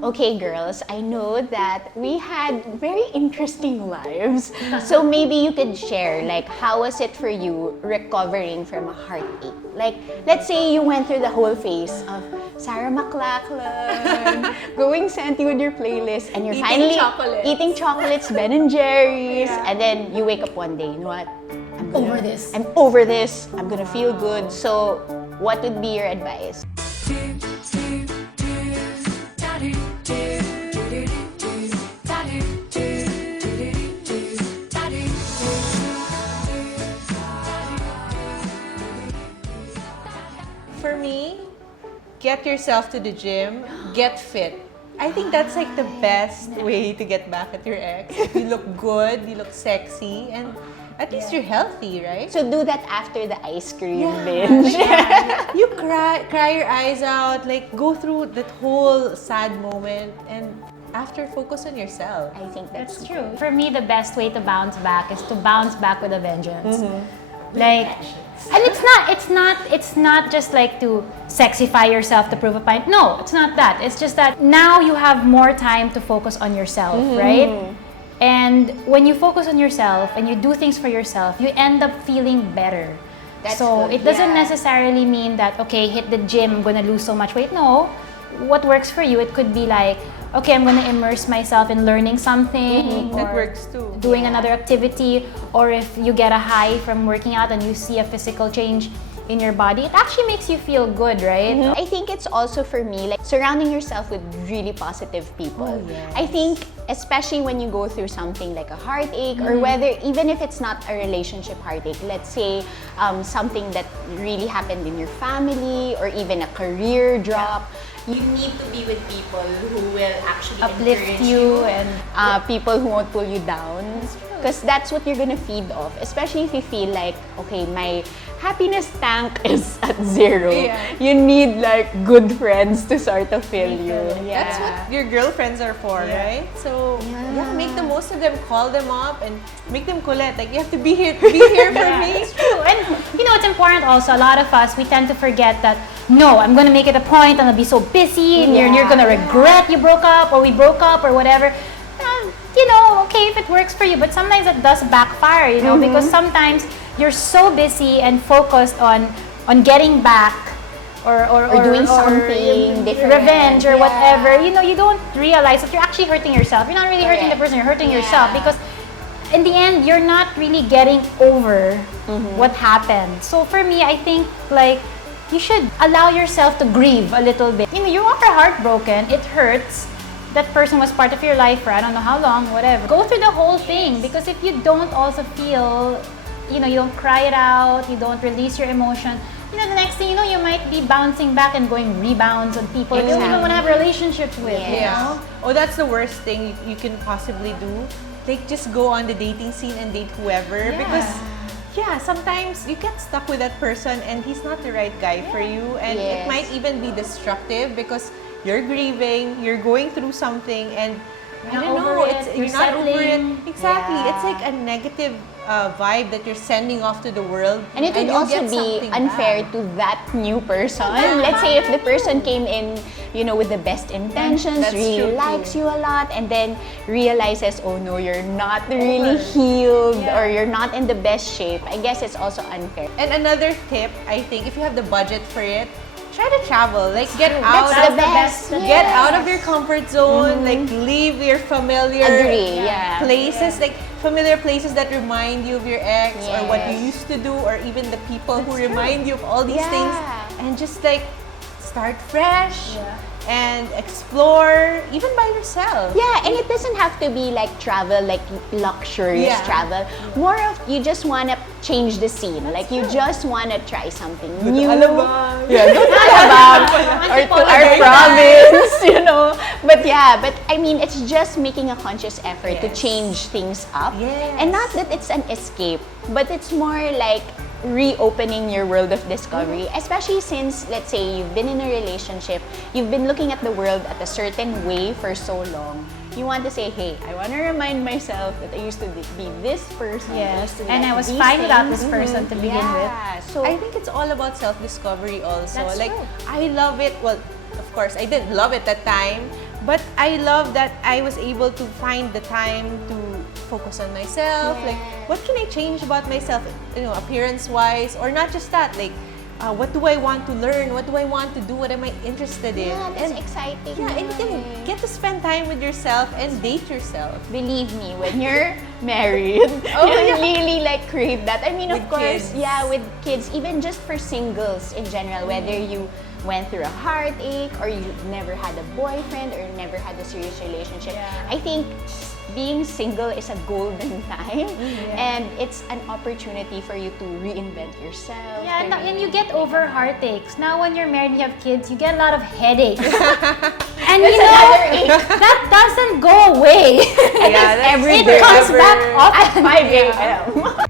okay girls, I know that we had very interesting lives. So maybe you could share, like, how was it for you recovering from a heartache? Like, let's say you went through the whole phase of Sarah McLachlan, going Santi with your playlist, and you're finally eating chocolates, Ben and Jerry's, and then you wake up one day, you know what? I'm over this. I'm gonna feel good. So, what would be your advice? For me, get yourself to the gym, get fit. I think that's like the best way to get back at your ex. You look good, you look sexy, and at least you're healthy, right? So do that after the ice cream binge. You cry your eyes out, like go through that whole sad moment, and after focus on yourself. I think that's true. For me, the best way to bounce back is to bounce back with a vengeance. Like, and it's not just like to sexify yourself to prove a point. No, it's not that. It's just that now you have more time to focus on yourself, right? And when you focus on yourself and you do things for yourself, you end up feeling better. It doesn't necessarily mean that, okay, hit the gym, I'm gonna lose so much weight. No, what works for you, it could be like, okay, I'm gonna immerse myself in learning something, That works too. doing another activity, or if you get a high from working out and you see a physical change in your body, it actually makes you feel good, right? I think it's also for me, like, surrounding yourself with really positive people. I think especially when you go through something like a heartache, or whether, even if it's not a relationship heartache, let's say something that really happened in your family, or even a career drop, you need to be with people who will actually Uplift encourage you and people who won't pull you down. Because that's what you're gonna feed off, especially if you feel like, okay, my happiness tank is at zero. You need like good friends to sort of fill you. That's what your girlfriends are for, right? So make the most of them, call them up and make them collect. Like, you have to be here for me. It's true. And you know, it's important also, a lot of us, we tend to forget that, no, I'm gonna make it a point, I'm gonna be so busy, and you're gonna regret you broke up, or we broke up, or whatever. You know, okay, if it works for you, but sometimes it does backfire, you know, because sometimes you're so busy and focused on getting back or doing something different, revenge or whatever. You know, you don't realize that you're actually hurting yourself. You're not really hurting the person, you're hurting yourself, because in the end, you're not really getting over what happened. So for me, I think, like, you should allow yourself to grieve a little bit. You know, you are heartbroken, it hurts. That person was part of your life for I don't know how long, whatever. Go through the whole thing, because if you don't also feel, you know, you don't cry it out, you don't release your emotion, you know, the next thing you know, you might be bouncing back and going rebounds on people you don't even want to have relationships with. You know? Oh, that's the worst thing you can possibly do. Like, just go on the dating scene and date whoever, because sometimes you get stuck with that person and he's not the right guy for you, and it might even be destructive because you're grieving, you're going through something, and you're not over it. Exactly. It's like a negative vibe that you're sending off to the world. And it would also be unfair to that new person. Let's say if the person came in, you know, with the best intentions, really likes you a lot, and then realizes, oh no, you're not really healed, or you're not in the best shape. I guess it's also unfair. And another tip, I think, if you have the budget for it, try to travel. Like, get out. That's the best. Get out of your comfort zone. Like, leave your familiar places. Like, familiar places that remind you of your ex, or what you used to do, or even the people who remind you of all these things. And just like start fresh. And explore, even by yourself. Yeah, and it doesn't have to be like travel, like luxurious travel. More of, you just want to change the scene. Like, you just want to try something new. Go to Alabang, or to our province, you know. But I mean, it's just making a conscious effort to change things up. And not that it's an escape, but it's more like reopening your world of discovery, especially since, let's say, you've been in a relationship, you've been looking at the world at a certain way for so long. You want to say, hey, I want to remind myself that I used to be this person. And I was fine without this person to begin with. So I think it's all about self-discovery also. Like, I love it. Well, of course, I didn't love it that time, But I love that I was able to find the time to focus on myself. Yes. Like, what can I change about myself? Appearance-wise, or not just that. Like, what do I want to learn? What do I want to do? What am I interested in? Yeah, that's exciting. Yeah, and you can get to spend time with yourself and date yourself. Believe me, when you're married, you really like crave that. I mean, of With course, kids. yeah, with kids, even just for singles in general, whether you went through a heartache or you never had a boyfriend or never had a serious relationship, I think being single is a golden time, and it's an opportunity for you to reinvent yourself. Yeah, and you get over heartaches. Now when you're married and you have kids, you get a lot of headaches. And That's you know, another ache. that doesn't go away. Yeah, that's every It day. comes back At often. 5 a.m.